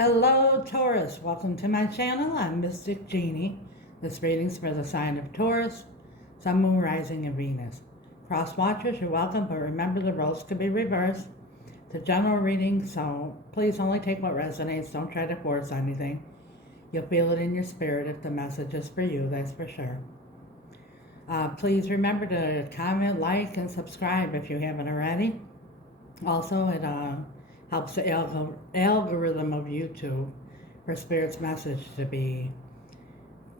Hello, Taurus. Welcome to my channel. I'm Mystic Genie. This reading's for the sign of Taurus, Sun, Moon, Rising, and Venus. Cross watchers, you're welcome, but remember the roles could be reversed. It's a general reading, so please only take what resonates. Don't try to force anything. You'll feel it in your spirit if the message is for you, that's for sure. Please remember to comment, like, and subscribe if you haven't already. Also, it helps the algorithm of YouTube for Spirit's message to be,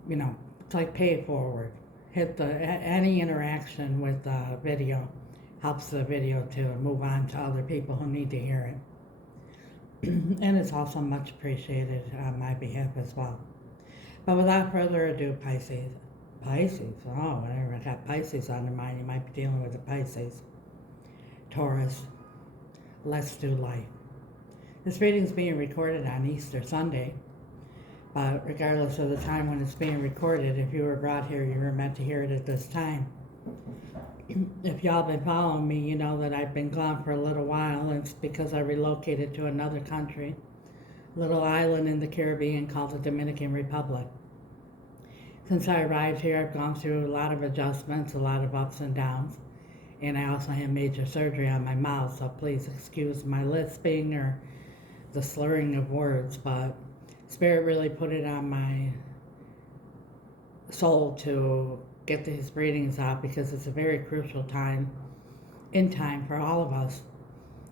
it's like pay it forward. Any interaction with the video helps the video to move on to other people who need to hear it. And it's also much appreciated on my behalf as well. But without further ado, Pisces. Whenever I got Pisces on the mind, you might be dealing with the Pisces. Taurus, let's do life. This reading is being recorded on Easter Sunday, but regardless of the time when it's being recorded, if you were brought here, you were meant to hear it at this time. If y'all been following me, you know that I've been gone for a little while, and it's because I relocated to another country, a little island in the Caribbean called the Dominican Republic. Since I arrived here, I've gone through a lot of adjustments, a lot of ups and downs, and I also had major surgery on my mouth, so please excuse my lisping or the slurring of words, but Spirit really put it on my soul to get these readings out because it's a very crucial time for all of us.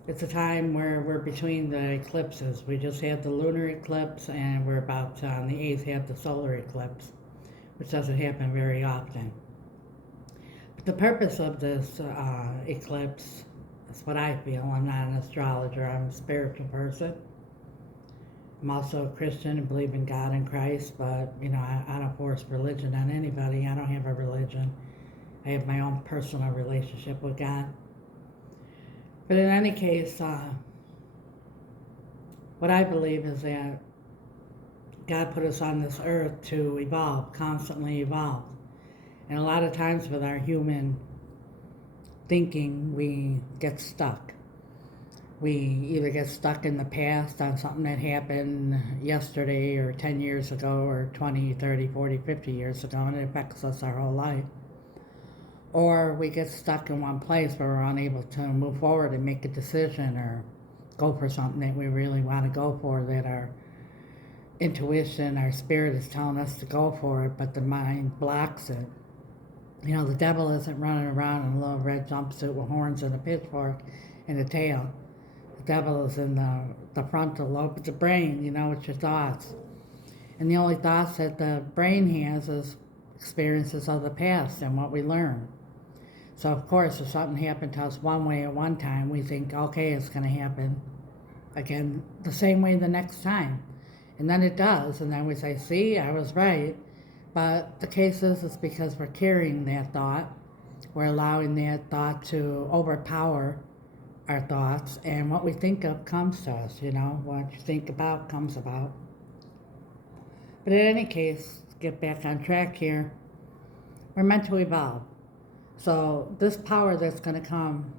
It's a time where we're between the eclipses. We just had the lunar eclipse and we're about to, on the 8th, have the solar eclipse, which doesn't happen very often. But the purpose of this eclipse, that's what I feel. I'm not an astrologer, I'm a spiritual person. I'm also a Christian and believe in God and Christ, but I don't force religion on anybody. I don't have a religion. I have my own personal relationship with God. But in any case, what I believe is that God put us on this earth to evolve, constantly evolve. And a lot of times with our human thinking, we get stuck. We either get stuck in the past on something that happened yesterday or 10 years ago or 20, 30, 40, 50 years ago, and it affects us our whole life. Or we get stuck in one place where we're unable to move forward and make a decision or go for something that we really want to go for, that our intuition, our spirit is telling us to go for it, but the mind blocks it. The devil isn't running around in a little red jumpsuit with horns and a pitchfork and a tail. The devil is in the frontal lobe of the brain, it's your thoughts. And the only thoughts that the brain has is experiences of the past and what we learn. So of course, if something happened to us one way at one time, we think, okay, it's going to happen again the same way the next time. And then it does, and then we say, see, I was right. But the case is, it's because we're carrying that thought. We're allowing that thought to overpower our thoughts, and what we think of comes to us, what you think about comes about. But in any case, to get back on track here, we're meant to evolve. So this power that's going to come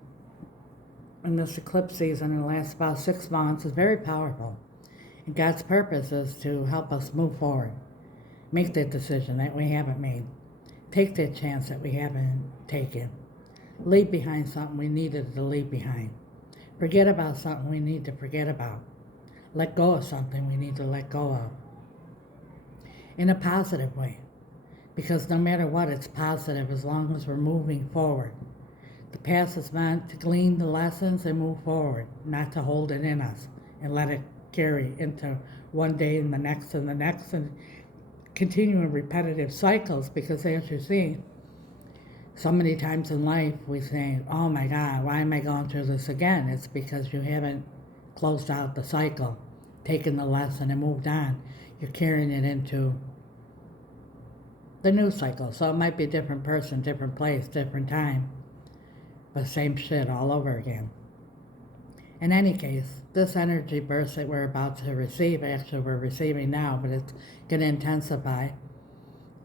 in this eclipse season and last about 6 months is very powerful. And God's purpose is to help us move forward. Make that decision that we haven't made. Take that chance that we haven't taken. Leave behind something we needed to leave behind. Forget about something we need to forget about. Let go of something we need to let go of. In a positive way. Because no matter what, it's positive as long as we're moving forward. The past is meant to glean the lessons and move forward, not to hold it in us and let it carry into one day and the next and continuing repetitive cycles, because as you see, so many times in life we say, oh my God, why am I going through this again? It's because you haven't closed out the cycle, taken the lesson and moved on. You're carrying it into the new cycle. So it might be a different person, different place, different time, but same shit all over again. In any case, this energy burst that we're about to receive, actually we're receiving now, but it's going to intensify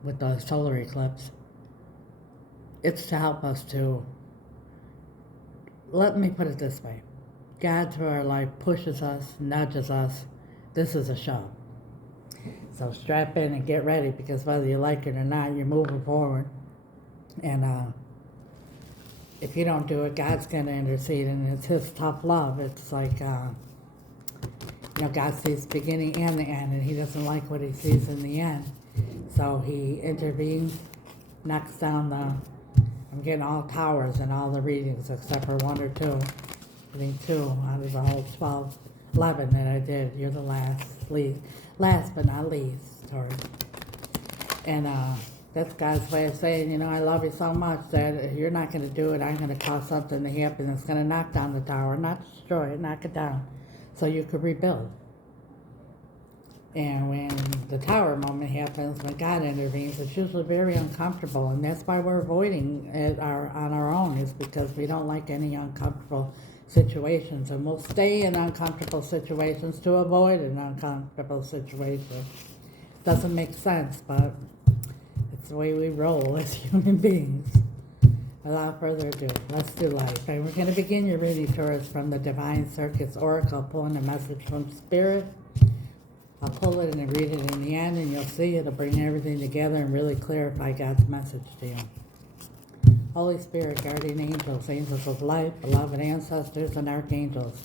with the solar eclipse. It's to help us to, let me put it this way, God through our life pushes us, nudges us this is a show. So strap in and get ready, because whether you like it or not, you're moving forward. And if you don't do it, God's going to intercede, and it's His tough love. It's like, God sees the beginning and the end, and He doesn't like what He sees in the end. So He intervenes, knocks down I'm getting all towers and all the readings except for 1 or 2. I think 2 out of the whole 11 that I did. You're the last but not least, Taurus. And that's God's way of saying, I love you so much that if you're not going to do it, I'm going to cause something to happen that's going to knock down the tower, not destroy it, knock it down, so you could rebuild. And when the tower moment happens, when God intervenes, it's usually very uncomfortable, and that's why we're avoiding it on our own, is because we don't like any uncomfortable situations, and we'll stay in uncomfortable situations to avoid an uncomfortable situation. Doesn't make sense, but it's the way we roll as human beings. Without further ado, let's do life. And we're going to begin your reading, Taurus, from the Divine Circuits Oracle, pulling a message from Spirit. I'll pull it and read it in the end, and you'll see it'll bring everything together and really clarify God's message to you. Holy Spirit, guardian angels, angels of light, beloved ancestors, and archangels.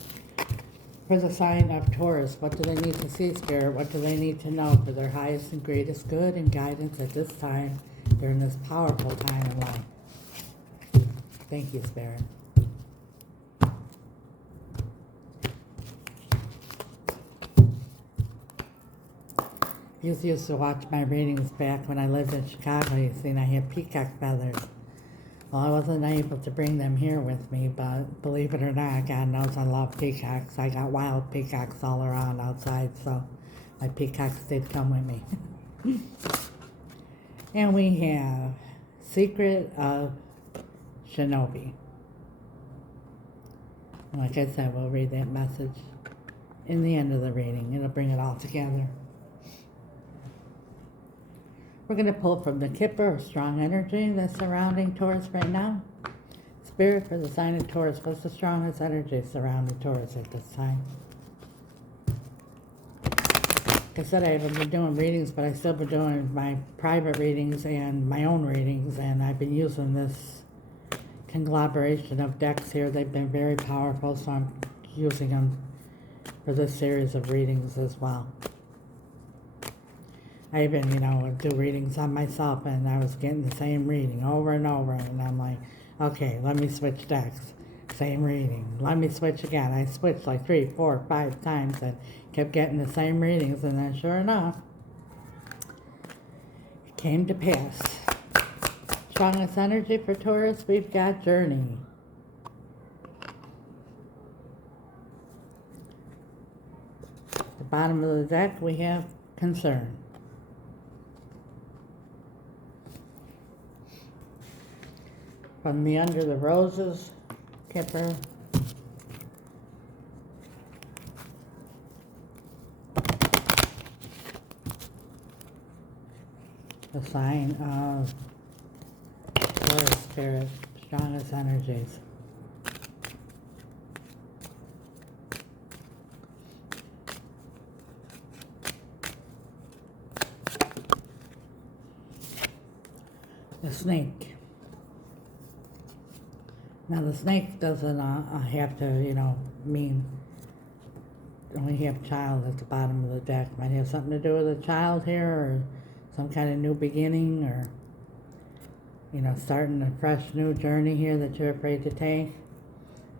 For the sign of Taurus, what do they need to see, Spirit? What do they need to know for their highest and greatest good and guidance at this time, during this powerful time in life? Thank you, Spirit. You used to watch my readings back when I lived in Chicago. You seen I had peacock feathers. Well, I wasn't able to bring them here with me, but believe it or not, God knows I love peacocks. I got wild peacocks all around outside, so my peacocks did come with me. And we have Secret of Shinobi. Like I said, we'll read that message in the end of the reading. It'll bring it all together. We're going to pull from the Kipper, strong energy that's surrounding Taurus right now. Spirit, for the sign of Taurus, what's the strongest energy surrounding Taurus at this time? Like I said, I haven't been doing readings, but I still been doing my private readings and my own readings, and I've been using this conglomeration of decks here. They've been very powerful, so I'm using them for this series of readings as well. I even, do readings on myself, and I was getting the same reading over and over, and I'm like, okay, let me switch decks. Same reading. Let me switch again. I switched like 3, 4, 5 times and kept getting the same readings, and then sure enough, it came to pass. Strongest energy for Taurus, we've got Journey. At the bottom of the deck, we have Concern. From the Under the Roses, Kipper. The sign of Taurus Spirit, strongest energies. The Snake. Now the snake doesn't have to, mean we have child at the bottom of the deck. Might have something to do with a child here, or some kind of new beginning, or, starting a fresh new journey here that you're afraid to take.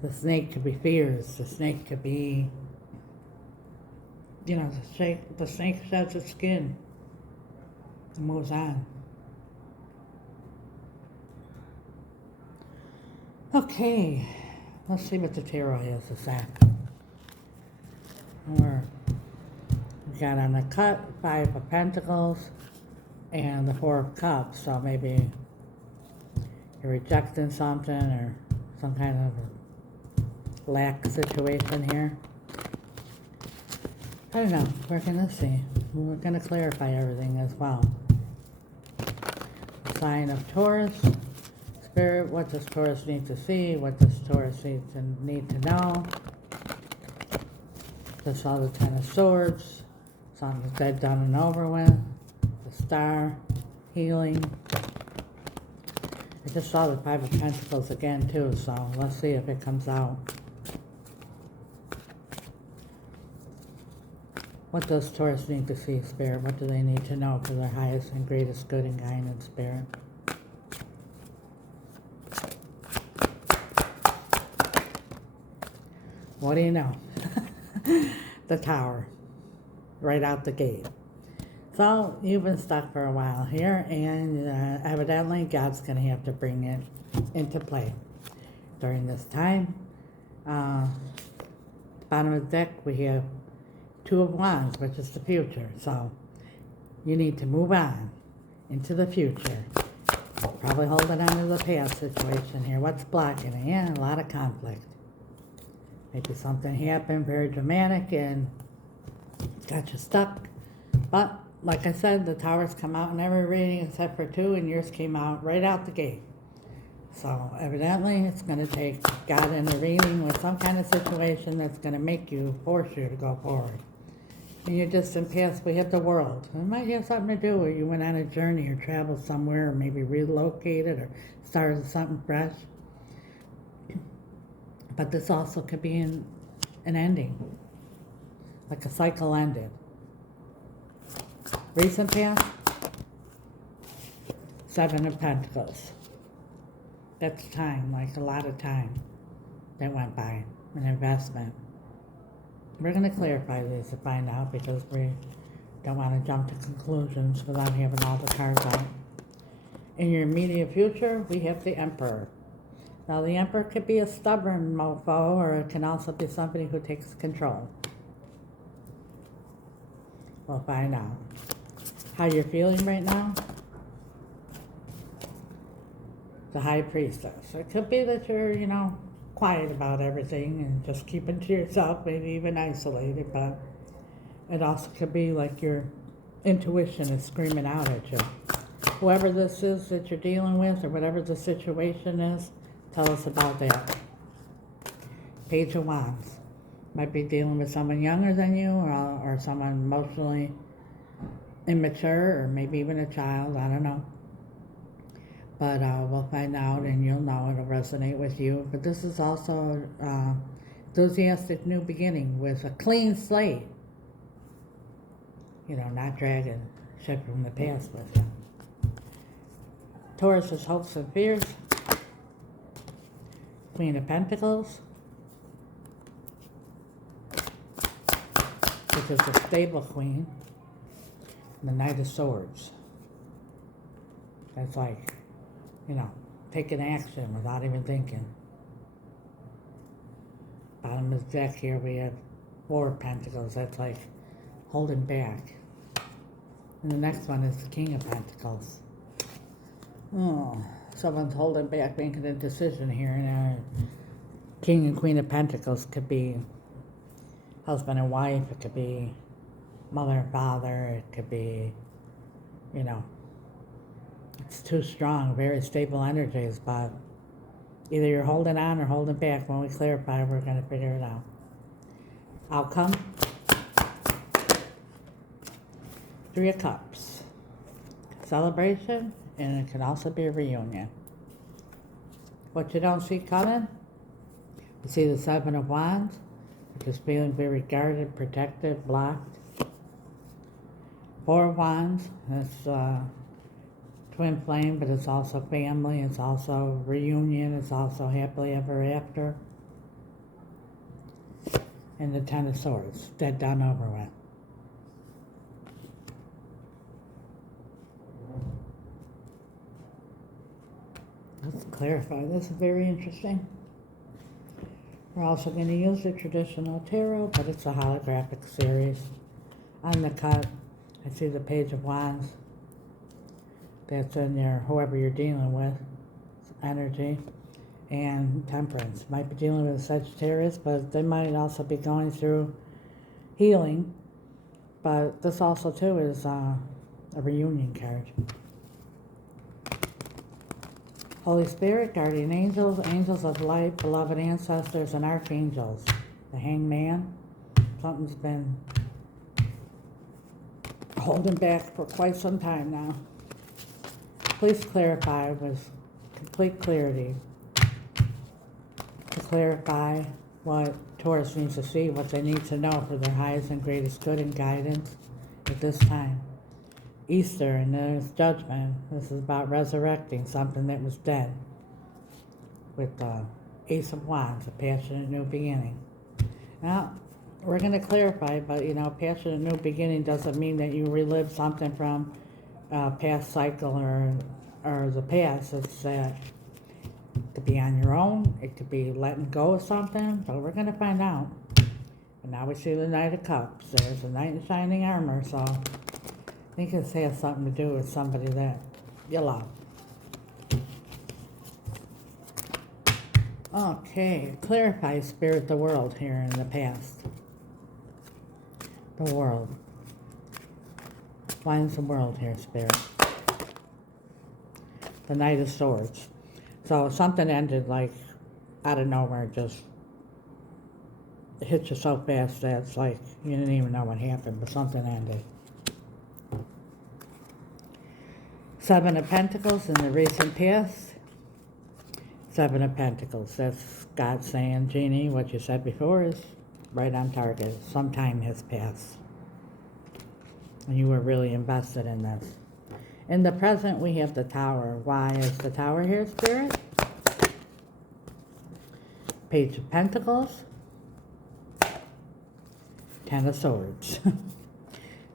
The snake could be fears. The snake could be, the snake sheds its skin and moves on. Okay, let's see what the tarot has to say. We got on the cut 5 of Pentacles and the 4 of Cups, so maybe you're rejecting something or some kind of lack situation here. I don't know, we're going to see. We're going to clarify everything as well. The sign of Taurus. Spirit, what does Taurus need to see? What does Taurus need to know? Just saw the 10 of Swords. Something's dead, done, and over with. The Star, healing. I just saw the Five of Pentacles again too, so let's see if it comes out. What does Taurus need to see, Spirit? What do they need to know for their highest and greatest good and guidance, Spirit? What do you know? The Tower. Right out the gate. So, you've been stuck for a while here, and evidently God's going to have to bring it into play during this time. Bottom of the deck, we have Two of Wands, which is the future. So, you need to move on into the future. Probably holding on to the past situation here. What's blocking it? Yeah, a lot of conflict. Maybe something happened very dramatic and got you stuck. But, like I said, the Towers come out in every reading except for two, and yours came out right out the gate. So, evidently, it's going to take God intervening with some kind of situation that's going to make you, force you to go forward. In your distant past, we have the World. It might have something to do with you went on a journey or traveled somewhere, or maybe relocated or started something fresh. But this also could be an ending, like a cycle ended. Recent past, Seven of Pentacles. That's time, like a lot of time that went by, an investment. We're going to clarify these to find out because we don't want to jump to conclusions without having all the cards out. In your immediate future, we have the Emperor. Now, the Emperor could be a stubborn mofo, or it can also be somebody who takes control. We'll find out. How you're feeling right now? The High Priestess. It could be that you're, quiet about everything and just keeping to yourself, maybe even isolated, but it also could be like your intuition is screaming out at you. Whoever this is that you're dealing with, or whatever the situation is, tell us about that. Page of Wands. Might be dealing with someone younger than you, or someone emotionally immature, or maybe even a child, I don't know. But we'll find out, and you'll know it'll resonate with you. But this is also enthusiastic new beginning with a clean slate. Not dragging shit from the past with you. Taurus is hopes and fears. Queen of Pentacles, which is the stable queen. The Knight of Swords. That's like, taking action without even thinking. Bottom of the deck here we have Four of Pentacles. That's like holding back. And the next one is the King of Pentacles. Oh, someone's holding back, making a decision here. And King and Queen of Pentacles could be husband and wife. It could be mother and father. It could be, it's too strong, very stable energies, but either you're holding on or holding back. When we clarify, we're going to figure it out. Outcome. Three of Cups. Celebration, and it can also be a reunion. What you don't see coming, you see the Seven of Wands, which is feeling very guarded, protected, blocked. Four of Wands, it's twin flame, but it's also family, it's also reunion, it's also happily ever after. And the Ten of Swords, dead, done, over with. Let's clarify, this is very interesting. We're also going to use the traditional tarot, but it's a holographic series. On the cut, I see the Page of Wands. That's in your, whoever you're dealing with, energy, and Temperance. Might be dealing with a Sagittarius, but they might also be going through healing. But this also, too, is a reunion card. Holy Spirit, guardian angels, angels of light, beloved ancestors, and archangels. The Hanged Man. Something's been holding back for quite some time now. Please clarify with complete clarity to clarify what Taurus needs to see, what they need to know for their highest and greatest good and guidance at this time. Easter and there's judgment. This is about resurrecting something that was dead with the Ace of Wands, a passionate new beginning. Now, we're going to clarify, but passionate new beginning doesn't mean that you relive something from a past cycle or the past. It's that it could be on your own, it could be letting go of something, but we're going to find out. And now we see the Knight of Cups. There's a Knight in shining armor, so I think this has something to do with somebody that you love. Okay, clarify spirit the world here in the past. The world. Finds the world here, spirit. The Knight of Swords. So something ended like out of nowhere, just hit you so fast that it's like you didn't even know what happened, but something ended. Seven of Pentacles in the recent past. Seven of Pentacles. That's God saying, Jeannie, what you said before is right on target. Some time has passed. And you were really invested in this. In the present, we have the Tower. Why is the Tower here, Spirit? Page of Pentacles. Ten of Swords.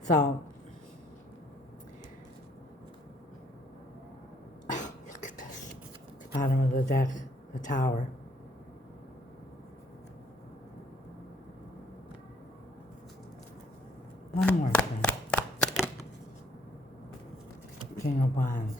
So, look at this. The bottom of the deck, the Tower. One more thing. King of Wands.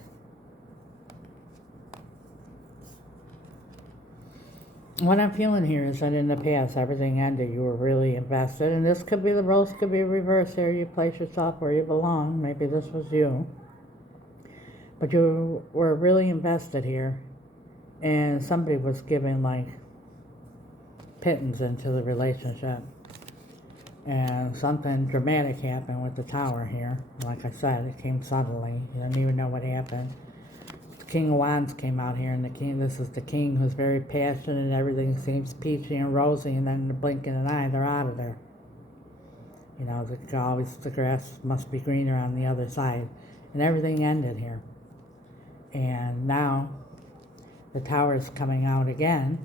What I'm feeling here is that in the past, everything ended. You were really invested, and this could be the roles could be reversed here. You place yourself where you belong. Maybe this was you. But you were really invested here, and somebody was giving, like, pittance into the relationship. And something dramatic happened with the Tower here. Like I said, it came suddenly. You don't even know what happened. The King of Wands came out here, and this is the king who's very passionate, and everything seems peachy and rosy, and then in the blink of an eye, they're out of there. The grass must be greener on the other side. And everything ended here. And now, the Tower's coming out again.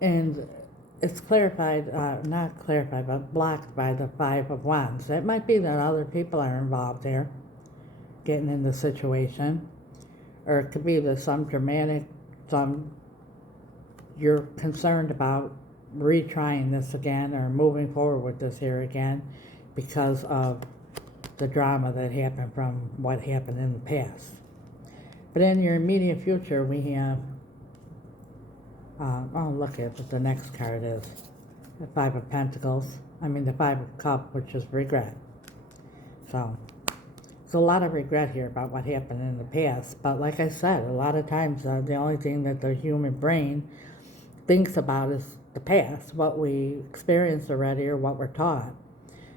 And it's clarified, not clarified, but blocked by the Five of Wands. It might be that other people are involved there, getting in the situation. Or it could be that you're concerned about retrying this again or moving forward with this here again because of the drama that happened from what happened in the past. But in your immediate future, we have look at what the next card is. The Five of Pentacles. The Five of Cups, which is regret. So, there's a lot of regret here about what happened in the past. But like I said, a lot of times the only thing that the human brain thinks about is the past, what we experienced already or what we're taught.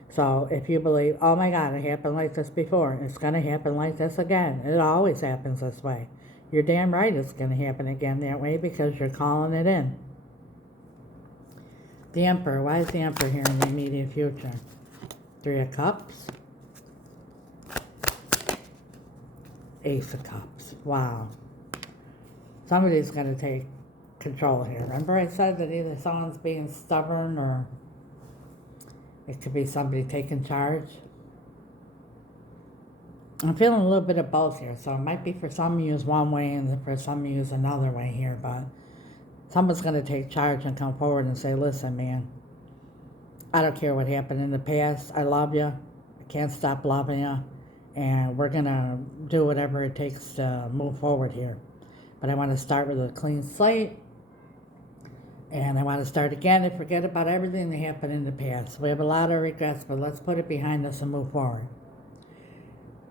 So if you believe, oh my God, it happened like this before, it's going to happen like this again. It always happens this way. You're damn right it's going to happen again that way because you're calling it in. The Emperor. Why is the Emperor here in the immediate future? Three of Cups. Ace of Cups. Wow. Somebody's going to take control here. Remember I said that either someone's being stubborn or it could be somebody taking charge. I'm feeling a little bit of both here, so it might be for some of you is one way and for some of you is another way here, but someone's going to take charge and come forward and say, listen, man, I don't care what happened in the past. I love you. I can't stop loving you, and we're going to do whatever it takes to move forward here. But I want to start with a clean slate, and I want to start again and forget about everything that happened in the past. We have a lot of regrets, but let's put it behind us and move forward.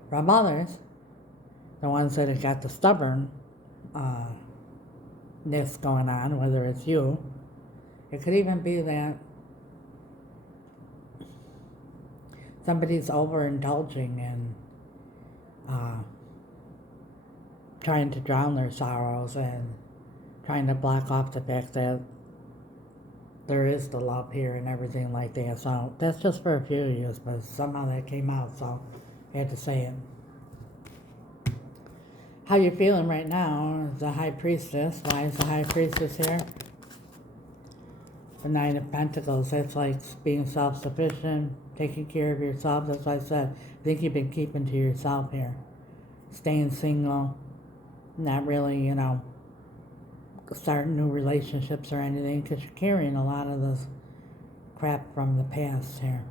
From others, the ones that have got the stubbornness going on, whether it's you, it could even be that Somebody's overindulging and trying to drown their sorrows and trying to block off the fact that there is the love here and everything like that. So that's just for a few years, but somehow that came out, so I had to say it. How you feeling right now? The High Priestess. Why is the High Priestess here? The Nine of Pentacles. That's like being self-sufficient, taking care of yourself. That's what I said. I think you've been keeping to yourself here. Staying single. Not really, starting new relationships or anything, because you're carrying a lot of this crap from the past here.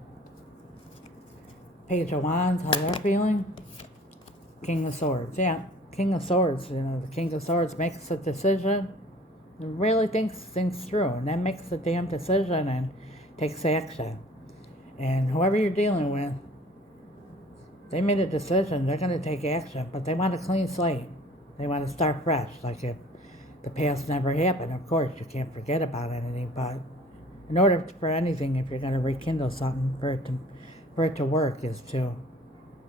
Page of Wands, how they're feeling? King of Swords, yeah. King of Swords, the King of Swords makes a decision and really thinks things through, and then makes a damn decision and takes action. And whoever you're dealing with, they made a decision, they're going to take action, but they want a clean slate. They want to start fresh, like if the past never happened. Of course, you can't forget about anything, but in order for anything, if you're going to rekindle something, for it to work, is to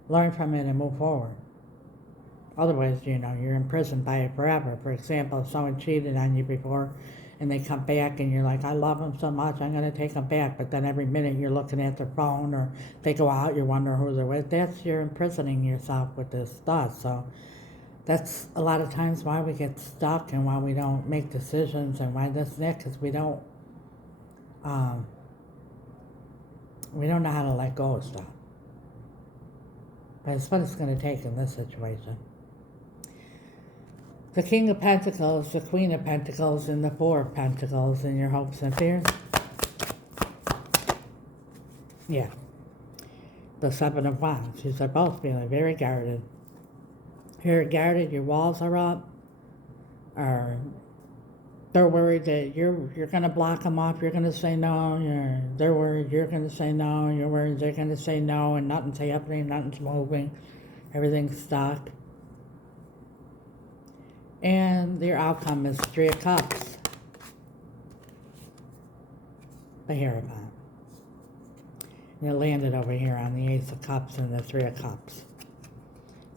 learn from it and move forward. Otherwise, you're imprisoned by it forever. For example, if someone cheated on you before and they come back and you're like, I love them so much, I'm going to take them back. But then every minute you're looking at their phone, or they go out, you're wondering who they're with. You're imprisoning yourself with this thought. So that's a lot of times why we get stuck and why we don't make decisions and why this and that, because we don't know how to let go of stuff. But it's what it's going to take in this situation. The King of Pentacles, the Queen of Pentacles, and the Four of Pentacles in your hopes and fears. Yeah. The Seven of Wands. These are both feeling very guarded. You're guarded, your walls are up, or they're worried that you're going to block them off, you're going to say no, they're worried you're going to say no, you're worried they're going to say no, and nothing's happening, nothing's moving, everything's stuck. And your outcome is Three of Cups, the Hierophant. And it landed over here on the Ace of Cups and the Three of Cups.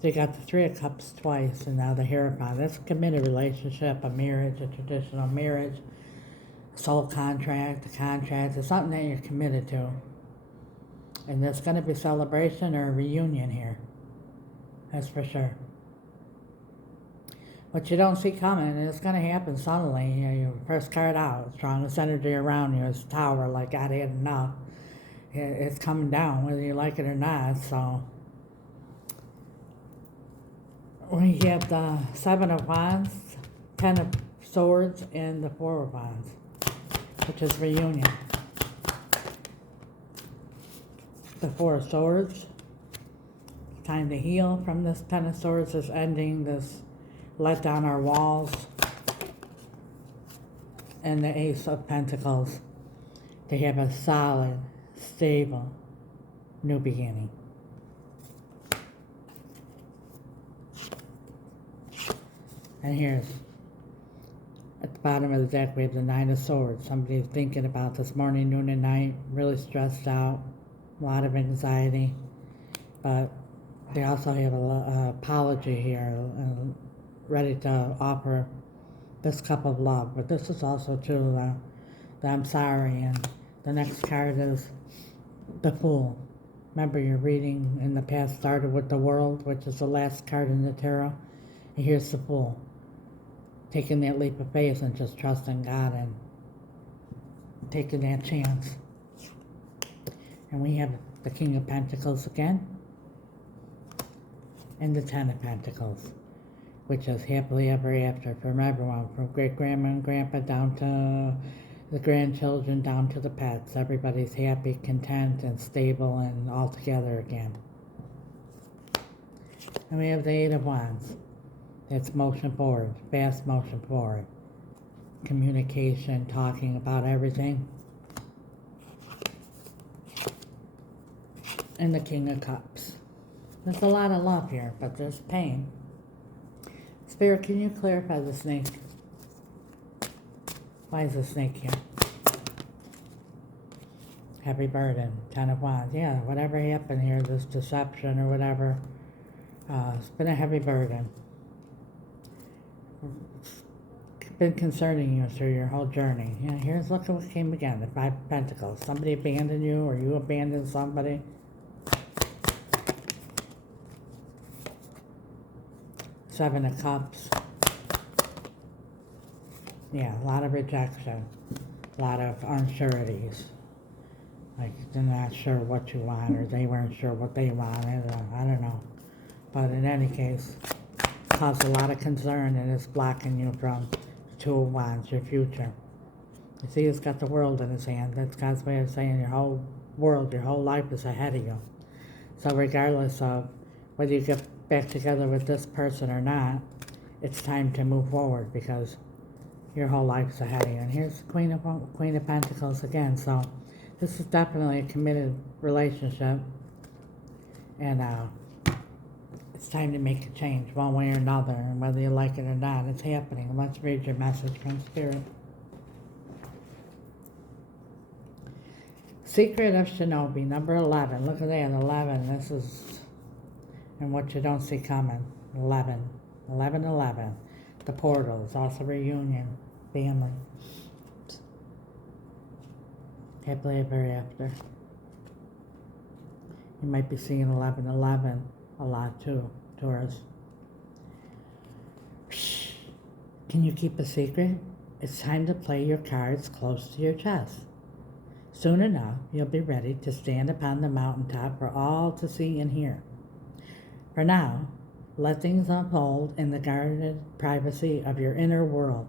So you got the Three of Cups twice, and now the Hierophant. That's a committed relationship, a marriage, a traditional marriage, a soul contract, a contract. It's something that you're committed to. And there's going to be celebration or a reunion here. That's for sure. What you don't see coming, and it's going to happen suddenly. Your first card out, strongest energy around you is Tower, like God had enough. It's coming down, whether you like it or not, so... We have the Seven of Wands, Ten of Swords, and the Four of Wands, which is reunion. The Four of Swords, time to heal from this. Ten of Swords is ending this let down our walls. And the Ace of Pentacles, to have a solid, stable, new beginning. And here's, at the bottom of the deck, we have the Nine of Swords. Somebody's thinking about this morning, noon, and night, really stressed out, a lot of anxiety. But they also have an apology here, ready to offer this cup of love. But this is also, too, the I'm sorry. And the next card is the Fool. Remember, your reading in the past started with the World, which is the last card in the tarot. And here's the Fool. Taking that leap of faith and just trusting God and taking that chance. And we have the King of Pentacles again. And the Ten of Pentacles, which is happily ever after from everyone, from great-grandma and grandpa down to the grandchildren, down to the pets. Everybody's happy, content, and stable, and all together again. And we have the Eight of Wands. It's motion forward, fast motion forward. Communication, talking about everything. And the King of Cups. There's a lot of love here, but there's pain. Spirit, can you clarify the snake? Why is the snake here? heavy burden. 10 of Wands. Yeah, whatever happened here, this deception or whatever, it's been a heavy burden. It's been concerning you through your whole journey. Yeah, look at what came again, the Five of Pentacles. Somebody abandoned you or you abandoned somebody. Seven of Cups. Yeah, a lot of rejection. A lot of unsureties. Like, they're not sure what you want, or they weren't sure what they wanted, I don't know. But in any case, caused a lot of concern, and it's blocking you from Two of Wands, your future. You see, he's got the world in his hand. That's God's way of saying your whole world, your whole life is ahead of you. So regardless of whether you get back together with this person or not, it's time to move forward because your whole life's ahead of you. And here's the Queen of Pentacles again. So this is definitely a committed relationship. And it's time to make a change one way or another. And whether you like it or not, it's happening. Let's read your message from Spirit. Secret of Shinobi, number 11. Look at that, 11. This is, and what you don't see coming. 11. 11, 11. The portals, also reunion, family. Happily ever after. You might be seeing 11, 11 a lot too, Taurus. Shh. Can you keep a secret? It's time to play your cards close to your chest. Soon enough, you'll be ready to stand upon the mountaintop for all to see and hear. For now, let things unfold in the guarded privacy of your inner world.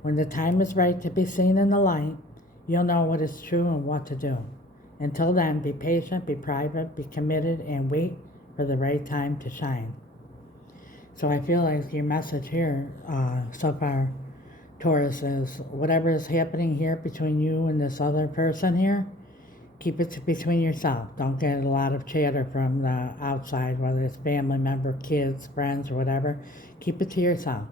When the time is right to be seen in the light, you'll know what is true and what to do. Until then, be patient, be private, be committed, and wait for the right time to shine. So I feel like your message here so far, Taurus, is whatever is happening here between you and this other person here, keep it between yourself. Don't get a lot of chatter from the outside, whether it's family member, kids, friends, or whatever. Keep it to yourself.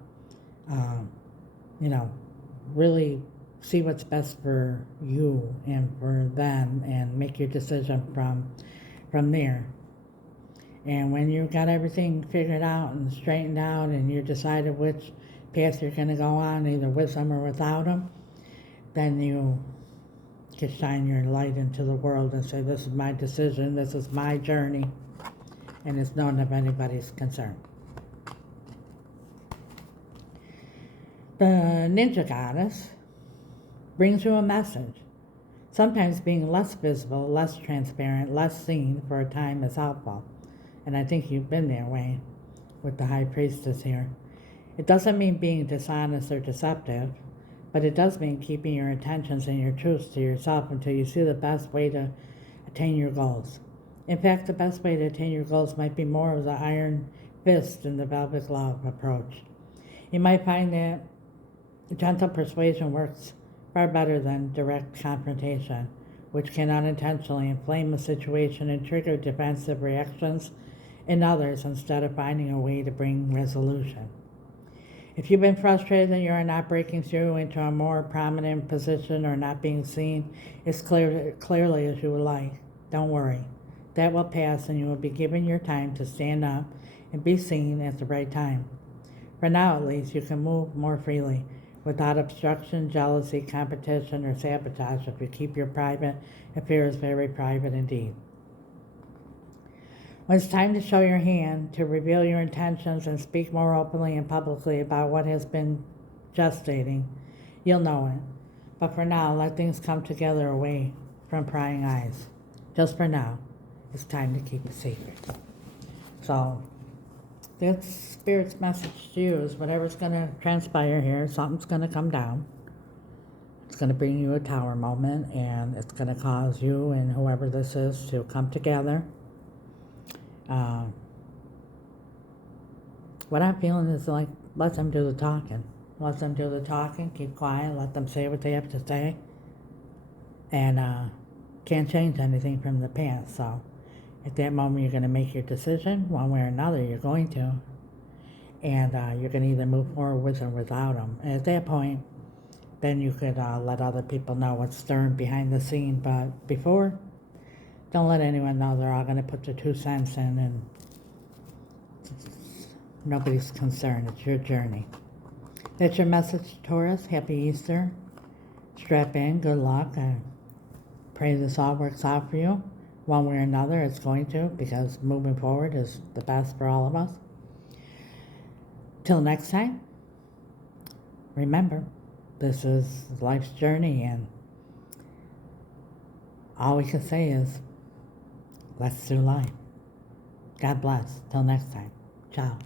Really see what's best for you and for them and make your decision from there. And when you've got everything figured out and straightened out and you decided which path you're going to go on, either with them or without them, then you can shine your light into the world and say, this is my decision, this is my journey, and it's none of anybody's concern. The Ninja Goddess brings you a message. Sometimes being less visible, less transparent, less seen for a time is helpful. And I think you've been that way with the High Priestess here. It doesn't mean being dishonest or deceptive, but it does mean keeping your intentions and your truths to yourself until you see the best way to attain your goals. In fact, the best way to attain your goals might be more of the iron fist and the velvet glove approach. You might find that gentle persuasion works far better than direct confrontation, which can unintentionally inflame a situation and trigger defensive reactions in others instead of finding a way to bring resolution. If you've been frustrated that you are not breaking through into a more prominent position or not being seen as clearly as you would like, don't worry. That will pass and you will be given your time to stand up and be seen at the right time. For now, at least, you can move more freely without obstruction, jealousy, competition, or sabotage if you keep your private affairs very private indeed. When it's time to show your hand, to reveal your intentions and speak more openly and publicly about what has been gestating, you'll know it. But for now, let things come together away from prying eyes. Just for now, it's time to keep a secret. So that's Spirit's message to you, is whatever's going to transpire here, something's going to come down. It's going to bring you a tower moment, and it's going to cause you and whoever this is to come together. What I'm feeling is like, let them do the talking. Let them do the talking, keep quiet, let them say what they have to say. And can't change anything from the past. So at that moment, you're going to make your decision, one way or another, you're going to. And you're going to either move forward with or without them. And at that point, then you could let other people know what's stirring behind the scene. But before, don't let anyone know. They're all going to put their 2 cents in, and nobody's concerned. It's your journey. That's your message, Taurus. Happy Easter. Strap in. Good luck. I pray this all works out for you. One way or another, it's going to, because moving forward is the best for all of us. Till next time, remember, this is life's journey, and all we can say is, let's do life. God bless. Till next time. Ciao.